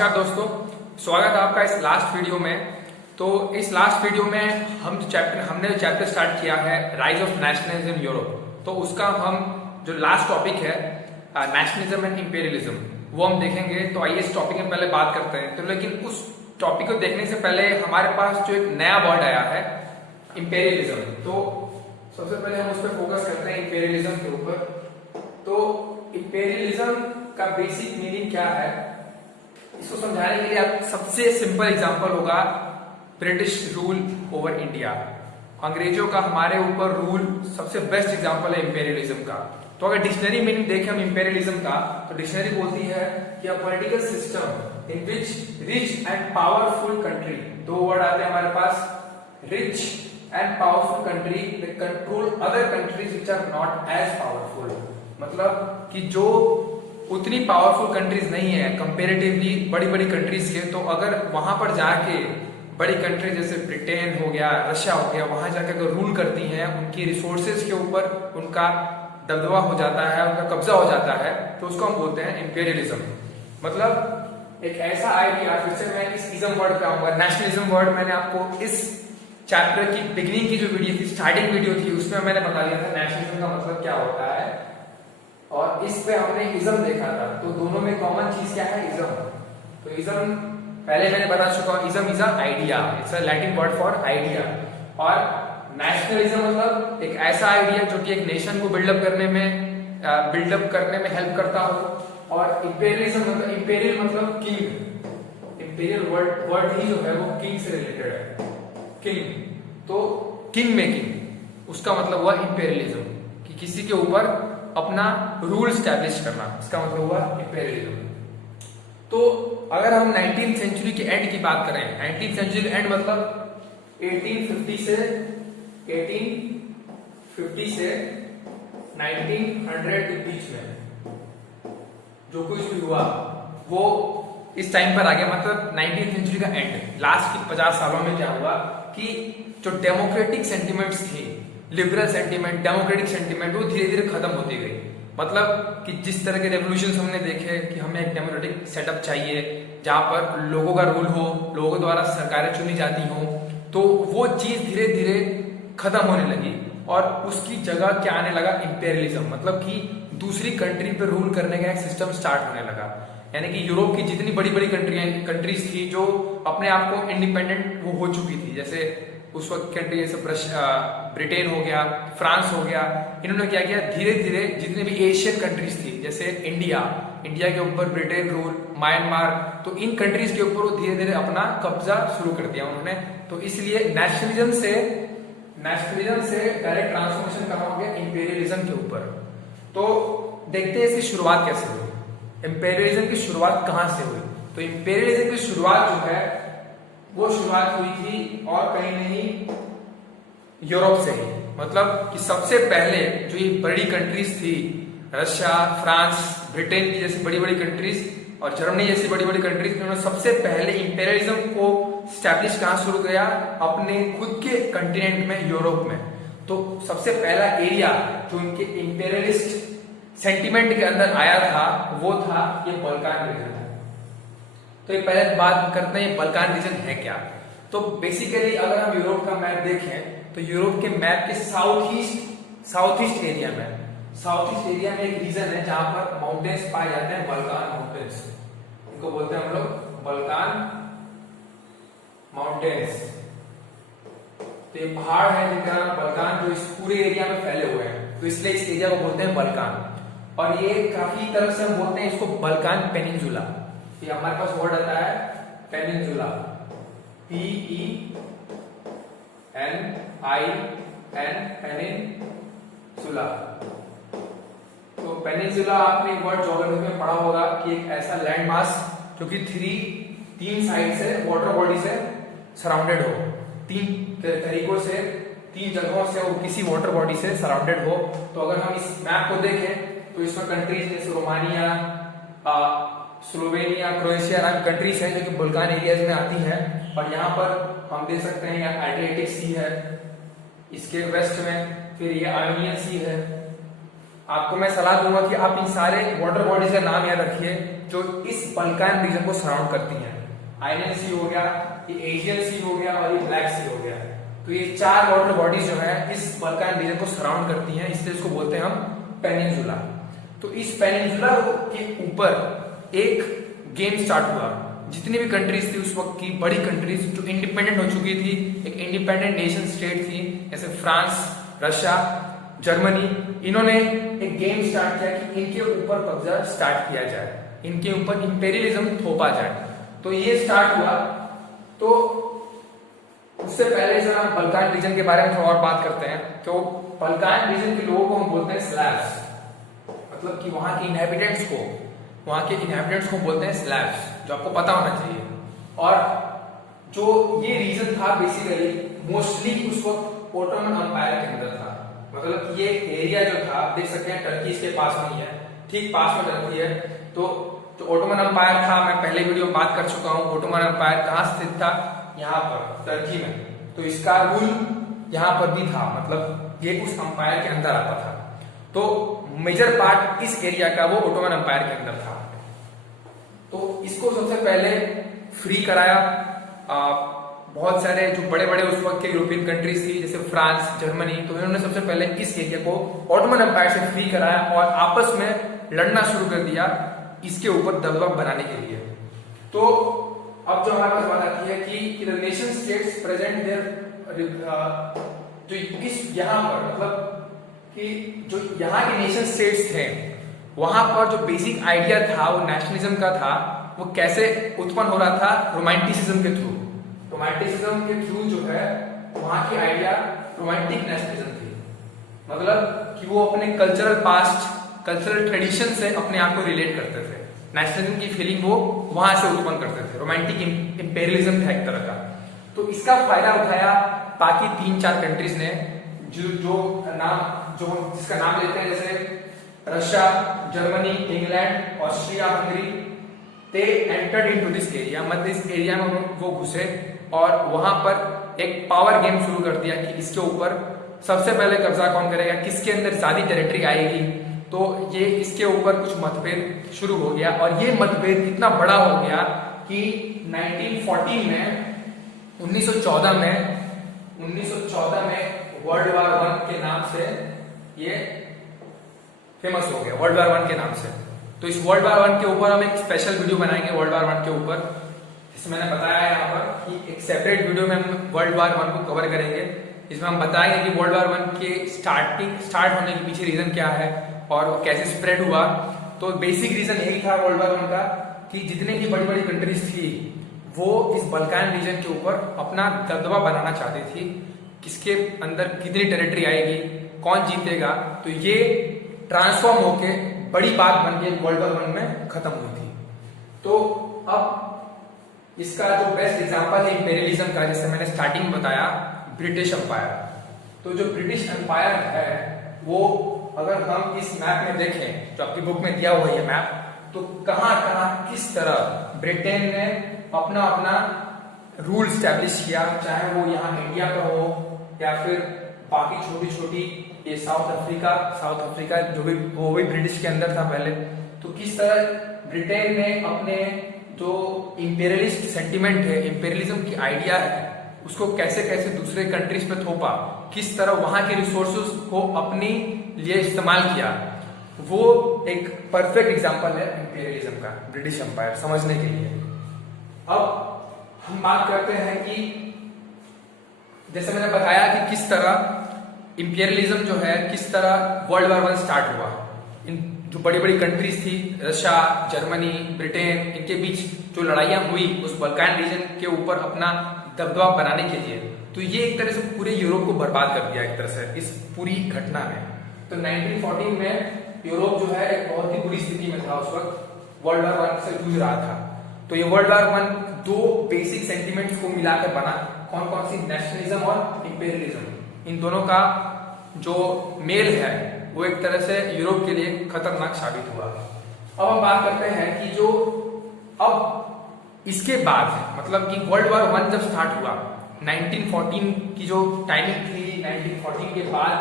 नमस्कार दोस्तों, स्वागत है आपका इस लास्ट वीडियो में। तो इस लास्ट वीडियो में हमने जो चैप्टर स्टार्ट किया है rise of nationalism in Europe, तो उसका हम जो लास्ट टॉपिक है नेशनलिज्म एंड इंपेरियलिज्म वो हम देखेंगे। तो आइए इस टॉपिक में पहले बात करते हैं। तो लेकिन उस टॉपिक को देखने से पहले हमारे पास जो एक नया वर्ड आया है इंपेरियलिज्म, तो सबसे पहले हम उस पर फोकस करते हैं इंपेरियलिज्म के ऊपर। तो इंपेरियलिज्म का बेसिक मीनिंग क्या है, इसको समझाने के लिए आप सबसे सिंपल एग्जांपल होगा ब्रिटिश रूल ओवर इंडिया। अंग्रेजों का हमारे ऊपर रूल सबसे बेस्ट एग्जांपल है इंपेरियलिज्म का। तो अगर डिक्शनरी मीनिंग देखें हम इंपेरियलिज्म का, तो डिक्शनरी बोलती है कि a political system in which rich and powerful country, दो वर्ड आते हैं हमारे पास, rich and powerful country they control other countries which are not as powerful. मतलब कि जो उतनी पावरफुल कंट्रीज नहीं है कंपेरेटिवली बड़ी बड़ी कंट्रीज के, तो अगर वहां पर जाके बड़ी कंट्री जैसे ब्रिटेन हो गया, रशिया हो गया, वहां जाकर अगर रूल करती हैं, उनकी रिसोर्सेज के ऊपर उनका दबदबा हो जाता है, उनका कब्जा हो जाता है, तो उसको हम बोलते हैं इंपेरियलिज्म। मतलब एक ऐसा आइडिया, फिर से मैं इस इज्म वर्ड पे आऊंगा। नेशनलिज्म वर्ड मैंने आपको इस चैप्टर की बिगिनिंग की जो वीडियो थी, स्टार्टिंग वीडियो थी, उसमें मैंने बता दिया था नेशनलिज्म का मतलब क्या होता है, और इस पे हमने इज्म देखा था। तो दोनों में कॉमन चीज क्या है, इज्म। तो इज्म पहले मैंने बता चुका हूं, ism is a idea, it's a Latin word for idea. और नेशनलिज्म मतलब एक ऐसा आइडिया जो कि एक नेशन को बिल्डअप करने में हेल्प करता हो। और इंपेरियलिज्म मतलब, इंपेरियल मतलब किंग, इंपेरियल वर्ड ही जो है वो किंग से रिलेटेड है, किंग। तो किंग मेकिंग उसका मतलब हुआ इंपेरियलिज्म, कि किसी के ऊपर अपना रूल स्टैब्लिश करना, इसका मतलब हुआ इंपेरियलिज्म। तो अगर हम 19th सेंचुरी के एंड की बात करें, 19th सेंचुरी के एंड मतलब 1850 से 1900 के बीच में जो कुछ भी हुआ वो इस टाइम पर आ गया। मतलब 19th सेंचुरी का एंड, लास्ट की 50 सालों में क्या हुआ कि जो डेमोक्रेटिक सेंटिमेंट्स थे, लिबरल सेंटिमेंट, डेमोक्रेटिक सेंटिमेंट, वो धीरे धीरे खत्म होती गई। मतलब कि जिस तरह के रेवोल्यूशन हमने देखे कि हमें एक डेमोक्रेटिक सेटअप चाहिए जहां पर लोगों का रूल हो, लोगों द्वारा सरकारें चुनी जाती हो, तो वो चीज धीरे धीरे खत्म होने लगी और उसकी जगह क्या आने लगा, इंपेरियलिज्म। मतलब कि दूसरी कंट्री पर रूल करने का एक सिस्टम स्टार्ट होने लगा। यानी कि यूरोप की जितनी बड़ी बड़ी कंट्रीज थी जो अपने आप को इंडिपेंडेंट वो हो चुकी थी, जैसे उस वक्त कंट्री जैसे ब्रिटेन हो गया, फ्रांस हो गया, इन्होंने क्या किया, धीरे धीरे जितने भी एशियन कंट्रीज थी, जैसे इंडिया के ऊपर ब्रिटेन रूल, म्यांमार, तो इन कंट्रीज के ऊपर वो धीरे धीरे अपना कब्जा शुरू कर दिया उन्होंने। तो इसलिए नेशनलिज्म से डायरेक्ट ट्रांसफॉर्मेशन कहाँ हो गया, इंपेरियलिज्म के ऊपर। तो देखते हैं इसकी शुरुआत कैसे हुई, इंपेरियलिज्म की शुरुआत कहां से हुई। तो इंपेरियलिज्म की शुरुआत जो है वो शुरुआत हुई थी और कहीं नहीं यूरोप से ही। मतलब कि सबसे पहले जो ये बड़ी कंट्रीज थी, रशिया, फ्रांस, ब्रिटेन की जैसी बड़ी बड़ी कंट्रीज और जर्मनी जैसी बड़ी बड़ी कंट्रीज, उन्होंने सबसे पहले इंपेरियलिज्म को स्टैब्लिश कहां शुरू किया, अपने खुद के कंटिनेंट में, यूरोप में। तो सबसे पहला एरिया जो उनके इंपेरियलिस्ट सेंटिमेंट के अंदर आया था वो था ये बल्कान रीजन। तो ये पहले बात करते हैं ये बल्कान रीजन है क्या। तो बेसिकली अगर हम यूरोप का मैप देखें तो यूरोप के मैप के साउथ ईस्ट एरिया में एक रीजन है जहां पर माउंटेन्स पाए जाते हैं, बल्कान माउंटेन्स, इनको बोलते हैं हम लोग बल्कान माउंटेन्स। तो ये पहाड़ है जिनका नाम बल्कान, जो इस पूरे एरिया में फैले हुए हैं, तो इसलिए इस एरिया को बोलते हैं बल्कान। और ये काफी तरह से हम बोलते हैं इसको बल्कान पेनिनसुला। ये हमारे पास वर्ड आता है पेनिनसुला, PENIN, पेनिनसुला। तो पेनिनसुला आपने वर्ड ज्योग्राफी में पढ़ा होगा कि एक ऐसा लैंड मास जो कि तीन साइड से वाटर बॉडी से सराउंडेड हो, तीन तरीकों से, तीन जगहों से वो किसी वाटर बॉडी से सराउंडेड हो। तो अगर हम इस मैप को देखें तो इसमें कंट्रीज जैसे रोमानिया, स्लोवेनिया, क्रोएशिया नाम कंट्रीज हैं जो कि बल्कान एरियाज में आती हैं। और यहाँ पर हम देख सकते हैं यहाँ एड्रियाटिक सी है, इसके वेस्ट में फिर ये आयोनियन सी है, आपको मैं सलाह दूंगा कि आप इन सारे वाटर बॉडीज का नाम याद रखिए जो इस बल्कान रीजन को सराउंड करती हैं। आयरन सी हो गया, ये एशियन सी हो गया और ये ब्लैक सी हो गया। तो ये 4 वाटर बॉडीज जो है इस बल्कान रीजन को सराउंड करती हैं, इसलिए इसको बोलते हैं हम पेनिनसुला। तो इस पेनिनसुला के ऊपर एक गेम स्टार्ट हुआ। जितनी भी कंट्रीज थी उस वक्त की बड़ी कंट्रीज जो इंडिपेंडेंट हो चुकी थी, एक इंडिपेंडेंट नेशन स्टेट थी, जैसे फ्रांस, रशिया, जर्मनी, इन्होंने एक गेम स्टार्ट किया कि इनके ऊपर कब्जा स्टार्ट किया जाए, इनके ऊपर इंपेरियलिज्म थोपा जाए। तो ये स्टार्ट हुआ। तो उससे पहले जरा बल्कान रीजन के बारे में थोड़ा और बात करते हैं। तो बल्कान रीजन के लोगों को हम बोलते हैं स्लैव्स, मतलब कि वहां के इनहैबिटेंट्स को बोलते हैं स्लैव्स, जो आपको पता होना चाहिए। और जो ये रीजन था बेसिकली मोस्टली उस वक्त ओटोमन अंपायर के अंदर था। मतलब ये एरिया जो था, आप देख सकते हैं टर्की इसके पास नहीं है, ठीक पास में टर्की है। तो जो ओटोमन अंपायर था, मैं पहले वीडियो में बात कर चुका हूं, ओटोमन अंपायर कहां स्थित था, यहाँ पर टर्की में। तो इसका रूल यहाँ पर भी था, मतलब ये उस अंपायर के अंदर आता था। तो मेजर पार्ट इस एरिया का वो ओटोमन अंपायर के अंदर था। तो इसको सबसे पहले फ्री कराया। बहुत सारे जो बड़े बड़े उस वक्त के यूरोपियन कंट्रीज थी, जैसे फ्रांस, जर्मनी, तो इन्होंने सबसे पहले इस एरिया को ओटोमन अंपायर से फ्री कराया और आपस में लड़ना शुरू कर दिया इसके ऊपर दबदबा बनाने के लिए। तो अब जो हमारे पास बात आती है कि the nation states present there, जो इस यहाँ पर मतलब कि जो यहाँ के नेशन स्टेट्स थे वहां पर जो बेसिक आइडिया था वो नेशनलिज्म का था। वो कैसे उत्पन्न हो रहा था, रोमांटिसिज्म के थ्रू। रोमांटिसिज्म के थ्रू जो है वहां की आइडिया रोमांटिक नेशनलिज्म थी, मतलब कि वो अपने कल्चरल पास्ट, कल्चरल ट्रेडिशन से अपने आप को रिलेट करते थे। नेशनलिज्म की फीलिंग वो वहां से उत्पन्न करते थे। रोमांटिक इंपेरियलिज्म था एक तरह का। तो इसका फायदा उठाया बाकी 3-4 कंट्रीज ने, जिसका नाम लेते हैं, जैसे Russia, Germany, England, Austria, Hungary. They entered into this area, मतलब इस एरिया में वो घुसे और वहां पर एक पावर गेम शुरू कर दिया कि इसके ऊपर सबसे पहले कब्जा कौन करेगा, किसके अंदर ज्यादा टेरिटरी आएगी। तो ये इसके ऊपर कुछ मतभेद शुरू हो गया और ये मतभेद इतना बड़ा हो गया कि 1914 में 1914 में वर्ल्ड वार 1 के नाम से ये फेमस हो गया, वर्ल्ड वार 1 के नाम से। तो इस वर्ल्ड वार 1 के ऊपर हम एक स्पेशल वीडियो बनाएंगे वर्ल्ड वार 1 के ऊपर, जिसमें मैंने बताया है यहाँ पर कि एक सेपरेट वीडियो में हम वर्ल्ड वार 1 को कवर करेंगे। इसमें हम बताएंगे कि वर्ल्ड वार 1 के स्टार्ट होने के पीछे रीजन क्या है और वो कैसे स्प्रेड हुआ। तो बेसिक रीजन यही था वर्ल्ड वार 1 का कि जितने भी बड़ी बड़ी कंट्रीज थी वो इस बल्कान रीजन के ऊपर अपना दबदबा बनाना चाहती थी, किसके अंदर कितनी टेरिटरी आएगी, कौन जीतेगा। तो ये ट्रांसफॉर्म होके बड़ी बात बन के वर्ल्ड वार 1 में खत्म हुई थी। तो अब इसका जो बेस्ट एग्जांपल है इंपेरियलिज्म का, जैसे मैंने स्टार्टिंग में बताया, ब्रिटिश एम्पायर। तो जो ब्रिटिश एम्पायर है वो अगर हम इस मैप में देखें, जो आपकी बुक में दिया हुआ है मैप, तो कहां कहां किस तरह ब्रिटेन ने अपना अपना रूल स्टैब्लिश किया, चाहे वो यहाँ इंडिया का हो या फिर बाकी छोटी छोटी ये साउथ अफ्रीका जो भी वो भी ब्रिटिश के अंदर था पहले। तो किस तरह ब्रिटेन ने अपने जो इंपेरियलिस्ट सेंटिमेंट है, इंपेरियलिज्म की आइडिया है, उसको कैसे कैसे दूसरे कंट्रीज पे थोपा, किस तरह वहां के रिसोर्सेज को अपने लिए इस्तेमाल किया, वो एक परफेक्ट एग्जांपल है इंपेरियलिज्म का, ब्रिटिश एम्पायर समझने के लिए। अब हम बात करते हैं कि जैसे मैंने बताया कि किस तरह इंपेरियलिज्म जो है, किस तरह वर्ल्ड वार 1 स्टार्ट हुआ। इन जो बड़ी बड़ी कंट्रीज थी, रशिया, जर्मनी, ब्रिटेन, इनके बीच जो लड़ाइयां हुई उस बल्कान रीजन के ऊपर अपना दबदबा बनाने के लिए, तो ये एक तरह से पूरे यूरोप को बर्बाद कर दिया एक तरह से इस पूरी घटना ने। तो 1914 में यूरोप जो है एक बहुत ही बुरी स्थिति में था, उस वक्त वर्ल्ड वार 1 से जूझ रहा था। तो ये वर्ल्ड वार 1 दो बेसिक सेंटिमेंट्स को मिलाकर बना, कौन कौन सी, नेशनलिज्म और इंपेरियलिज्म। इन दोनों का जो मेल है वो एक तरह से यूरोप के लिए खतरनाक साबित हुआ। अब हम बात करते हैं कि जो अब इसके बाद, मतलब कि वर्ल्ड वार 1 जब स्टार्ट हुआ, 1914 की जो टाइमिंग थी, 1914 के बाद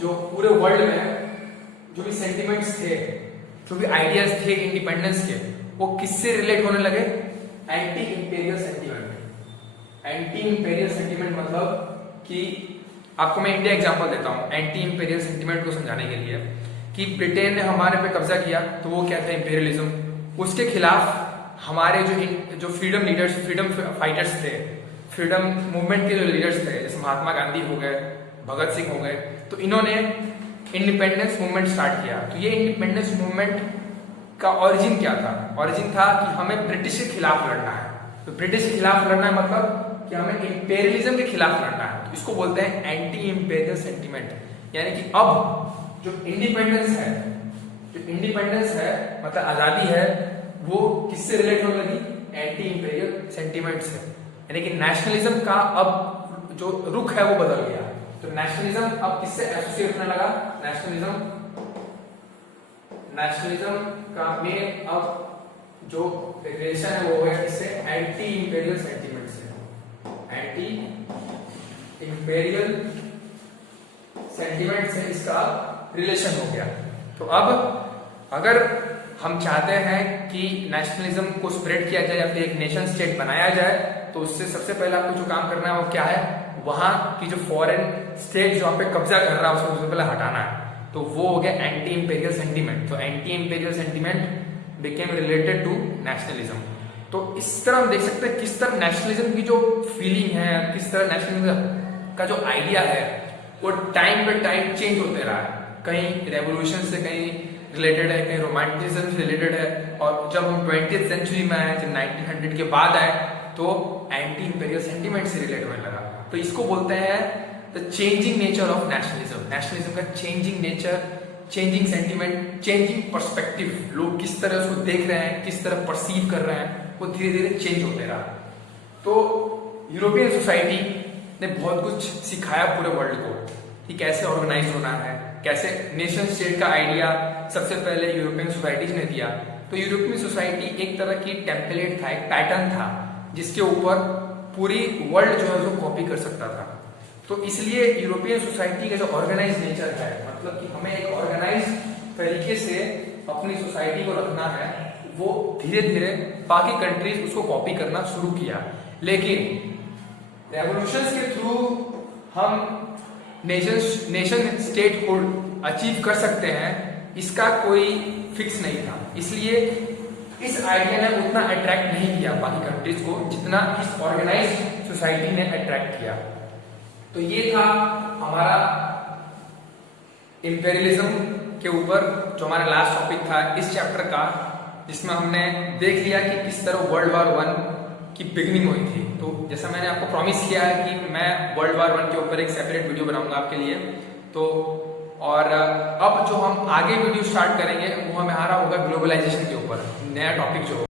जो पूरे वर्ल्ड में जो भी सेंटिमेंट्स थे, जो भी आइडियाज थे इंडिपेंडेंस के, वो किससे रिलेट होने लगे? Anti imperial sentiment. Anti imperial sentiment मतलब कि आपको मैं इंडिया एग्जांपल देता हूं एंटी इंपेरियल सेंटिमेंट को समझाने के लिए, कि ब्रिटेन ने हमारे पे कब्जा किया तो वो क्या था? इंपेरियलिज्म। उसके खिलाफ हमारे जो फ्रीडम लीडर्स, फ्रीडम फाइटर्स थे, फ्रीडम मूवमेंट के जो लीडर्स थे, जैसे महात्मा गांधी हो गए, भगत सिंह हो गए, तो इन्होंने इंडिपेंडेंस मूवमेंट स्टार्ट किया। तो ये इंडिपेंडेंस मूवमेंट का ओरिजिन क्या था? ओरिजिन था कि हमें ब्रिटिश के खिलाफ लड़ना है। तो ब्रिटिश के खिलाफ लड़ना है मतलब कि हमें इंपेरियलिज्म के खिलाफ लड़ना है। तो इसको बोलते हैं एंटी इंपेरियल सेंटिमेंट। यानी कि अब जो इंडिपेंडेंस है मतलब आजादी है, वो किससे रिलेट होने लगी? एंटी इंपेरियल सेंटिमेंट से। यानी कि नेशनलिज्म का अब जो रुख है वो बदल गया। तो नेशनलिज्म अब किससे एसोसिएट होने लगा? नेशनलिज्म का में अब जो रिलेशन है वो हो गया किससे? एंटी इंपेरियल सेंटिमेंट से। एंटी इंपेरियल सेंटिमेंट से इसका रिलेशन हो गया। तो अब अगर हम चाहते हैं कि नेशनलिज्म को स्प्रेड किया जाए या फिर एक नेशन स्टेट बनाया जाए, तो उससे सबसे पहले आपको जो काम करना है वो क्या है? वहां की जो फॉरेन स्टेट जो आप पे कब्जा कर रहा है उसको सबसे पहले हटाना है। तो वो हो गया एंटी इंपेरियल सेंटिमेंट। तो anti imperial sentiment became related to nationalism. तो इस तरह हम देख सकते हैं किस तरह नेशनलिज्म की जो फीलिंग है, किस तरह नेशनलिज्म का जो आइडिया है वो टाइम बाय टाइम चेंज होते रहा है। कहीं रेवोल्यूशन से कहीं रिलेटेड है, कहीं रोमांटिसिज्म से रिलेटेड है, और जब हम 20th सेंचुरी में आए, जब 1900 के बाद आए, तो एंटी इंपेरियल सेंटिमेंट से रिलेट होने लगा। तो इसको बोलते हैं the changing nature of nationalism. Nationalism का changing nature, changing sentiment, changing perspective, लोग किस तरह उसको देख रहे हैं, किस तरह परसीव कर रहे हैं, वो धीरे धीरे चेंज होते रहा। तो यूरोपियन सोसाइटी ने बहुत कुछ सिखाया पूरे वर्ल्ड को कि कैसे ऑर्गेनाइज होना है, कैसे नेशन स्टेट का आइडिया सबसे पहले यूरोपियन सोसाइटीज ने दिया। तो यूरोपियन सोसाइटी एक तरह की टेम्पलेट था, एक पैटर्न था जिसके ऊपर पूरी वर्ल्ड जो है जो कॉपी कर सकता था। तो इसलिए यूरोपियन सोसाइटी का जो ऑर्गेनाइज नेचर है, मतलब कि हमें एक ऑर्गेनाइज तरीके से अपनी सोसाइटी को रखना है, वो धीरे धीरे बाकी कंट्रीज उसको कॉपी करना शुरू किया। लेकिन रेवोल्यूशंस के थ्रू हम नेशन स्टेट को अचीव कर सकते हैं, इसका कोई फिक्स नहीं था। इसलिए इस आइडिया ने उतना अट्रैक्ट नहीं किया बाकी कंट्रीज को जितना इस ऑर्गेनाइज सोसाइटी ने अट्रैक्ट किया। तो ये था हमारा इंपेरियलिज्म के ऊपर जो हमारा लास्ट टॉपिक था इस चैप्टर का, जिसमें हमने देख लिया कि किस तरह वर्ल्ड वॉर 1 की बिगिनिंग हुई थी। तो जैसा मैंने आपको प्रॉमिस किया है कि मैं वर्ल्ड वॉर 1 के ऊपर एक सेपरेट वीडियो बनाऊंगा आपके लिए। तो और अब जो हम आगे वीडियो स्टार्ट करेंगे वो हमारा होगा ग्लोबलाइजेशन के ऊपर, नया टॉपिक जो